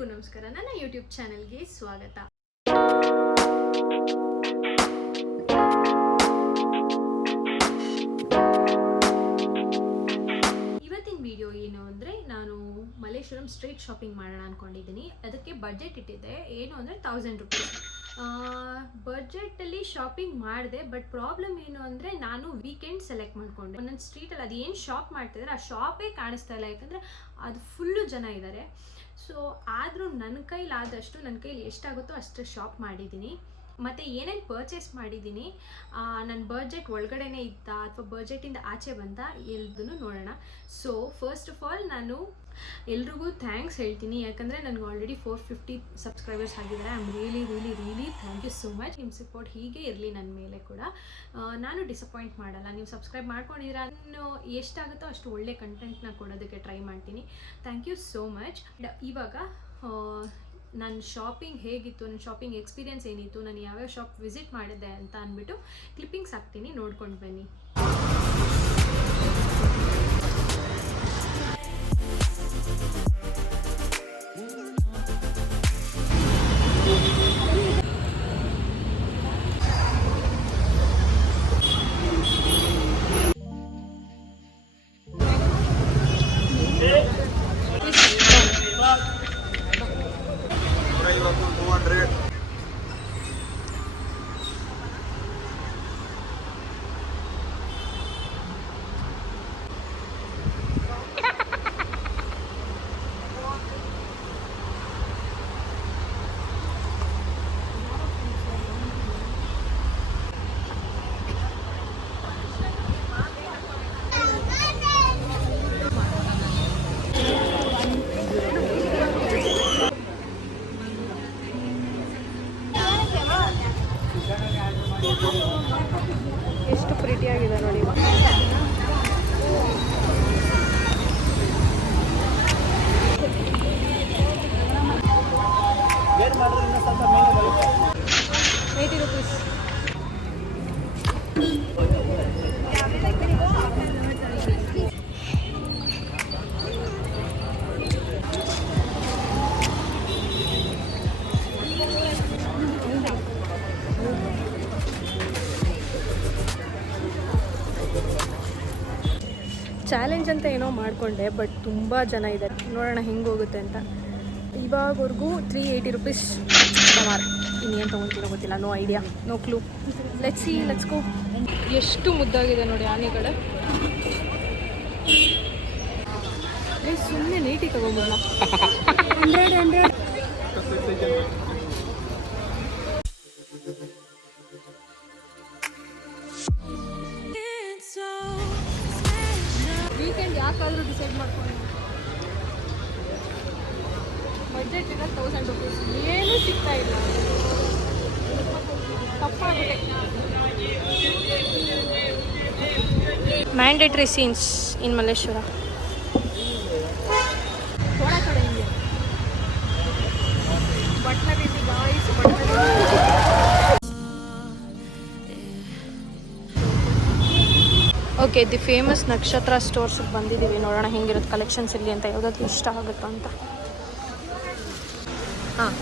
ಎಲ್ಲರಿಗೂ ನಮಸ್ಕಾರ. ನನ್ನ ಯೂಟ್ಯೂಬ್ ಚಾನೆಲ್ಗೆ ಸ್ವಾಗತ. ಇವತ್ತಿನ ವಿಡಿಯೋ ಏನು ಅಂದರೆ, ನಾನು ಮಲ್ಲೇಶ್ವರಂ ಸ್ಟ್ರೀಟ್ ಶಾಪಿಂಗ್ ಮಾಡೋಣ ಅಂದ್ಕೊಂಡಿದ್ದೀನಿ. ಅದಕ್ಕೆ ಬಜೆಟ್ ಇಟ್ಟಿದ್ದೆ. ಏನು ಅಂದರೆ 1000 ರೂಪೀಸ್ ಬಜೆಟಲ್ಲಿ ಶಾಪಿಂಗ್ ಮಾಡಿದೆ. ಬಟ್ ಪ್ರಾಬ್ಲಮ್ ಏನು ಅಂದರೆ, ನಾನು ವೀಕೆಂಡ್ ಸೆಲೆಕ್ಟ್ ಮಾಡಿಕೊಂಡೆ. ಒಂದೊಂದು ಸ್ಟ್ರೀಟಲ್ಲಿ ಅದು ಏನು ಶಾಪ್ ಮಾಡ್ತಿದ್ದಾರೆ ಆ ಶಾಪೇ ಕಾಣಿಸ್ತಾ ಇಲ್ಲ, ಯಾಕಂದರೆ ಅದು ಫುಲ್ಲು ಜನ ಇದ್ದಾರೆ. ಸೊ ಆದರೂ ನನ್ನ ಕೈಲಿ ಎಷ್ಟಾಗುತ್ತೋ ಅಷ್ಟು ಶಾಪ್ ಮಾಡಿದ್ದೀನಿ. ಮತ್ತು ಏನೇನು ಪರ್ಚೇಸ್ ಮಾಡಿದ್ದೀನಿ, ನನ್ನ ಬಜೆಟ್ ಒಳಗಡೆನೇ ಇತ್ತಾ ಅಥವಾ ಬಜೆಟಿಂದ ಆಚೆ ಬಂತ ಎಲ್ಲದನ್ನು ನೋಡೋಣ. ಸೊ ಫಸ್ಟ್ ಆಫ್ ಆಲ್ ನಾನು ಎಲ್ರಿಗೂ ಥ್ಯಾಂಕ್ಸ್ ಹೇಳ್ತೀನಿ, ಯಾಕಂದರೆ ನನಗೆ ಆಲ್ರೆಡಿ 450 ಸಬ್ಸ್ಕ್ರೈಬರ್ಸ್ ಆಗಿದ್ದಾರೆ. I am really thank you so much. ನಿಮ್ಮ ಸಪೋರ್ಟ್ ಹೀಗೆ ಇರಲಿ ನನ್ನ ಮೇಲೆ ಕೂಡ. ನಾನು ಡಿಸಪಾಯಿಂಟ್ ಮಾಡಲ್ಲ. ನೀವು ಸಬ್ಸ್ಕ್ರೈಬ್ ಮಾಡ್ಕೊಂಡಿದ್ದೀರಾ, ನಾನು ಎಷ್ಟಾಗುತ್ತೋ ಅಷ್ಟು ಒಳ್ಳೆ ಕಂಟೆಂಟ್ನ ಕೊಡೋದಕ್ಕೆ ಟ್ರೈ ಮಾಡ್ತೀನಿ. Thank you so much. ಇವಾಗ ನನ್ನ ಶಾಪಿಂಗ್ ಹೇಗಿತ್ತು, ನನ್ನ ಶಾಪಿಂಗ್ ಎಕ್ಸ್ಪೀರಿಯನ್ಸ್ ಏನಿತ್ತು, ನಾನು ಯಾವ್ಯಾವ ಶಾಪ್ ವಿಸಿಟ್ ಮಾಡಿದ್ದೆ ಅಂತ ಅಂದ್ಬಿಟ್ಟು ಕ್ಲಿಪ್ಪಿಂಗ್ಸ್ ಹಾಕ್ತೀನಿ, ನೋಡ್ಕೊಂಡು ಬನ್ನಿ. ಎಷ್ಟು ಪ್ರಿಟಿಯಾಗಿದೆ ನೋಡಿ. $80 ರೂಪೀಸ್. ಚಾಲೆಂಜ್ ಅಂತ ಏನೋ ಮಾಡಿಕೊಂಡೆ, ಬಟ್ ತುಂಬ ಜನ ಇದ್ದಾರೆ. ನೋಡೋಣ ಹೆಂಗೆ ಹೋಗುತ್ತೆ ಅಂತ. ಇವಾಗವರೆಗೂ 380 ರೂಪೀಸ್ ಸುಮಾರು. ಇನ್ನೇನು ತೊಗೊತೀನೋ ಗೊತ್ತಿಲ್ಲ, no idea, no clue. Let's go. ಎಷ್ಟು ಮುದ್ದಾಗಿದೆ ನೋಡಿ ಆನೆಗಳು. ಸುಮ್ಮನೆ ನೀಟಿಗೆ ತಗೊಂಬೋಣ. 100 ವೀಕೆಂಡ್ ಯಾಕಾದರೂ ಡಿಸೈಡ್ ಮಾಡ್ಕೊಂಡು ಬಜೆಟ್ ಇದೆ 1000 ರೂಪೀಸ್. ಏನೂ ಸಿಗ್ತಾ ಇಲ್ಲ, ತಪ್ಪಾಗಿದೆ. Mandatory scenes in Malleshwara. ಥೋड़ा ಕಡೆ ಇದೆ ಬಟ್ಟೆ ರೀತಿ ಗಾಯ್ಸ್. ಓಕೆ, ದಿ ಫೇಮಸ್ ನಕ್ಷತ್ರ ಸ್ಟೋರ್ಸ್ಗೆ ಬಂದಿದ್ದೀವಿ. ನೋಡೋಣ ಹೆಂಗಿರುತ್ತೆ ಕಲೆಕ್ಷನ್ಸ್ ಇಲ್ಲಿ ಅಂತ, ಯಾವುದಾದ್ರು ಇಷ್ಟ ಆಗುತ್ತೋ ಅಂತ. ಹಾಂ,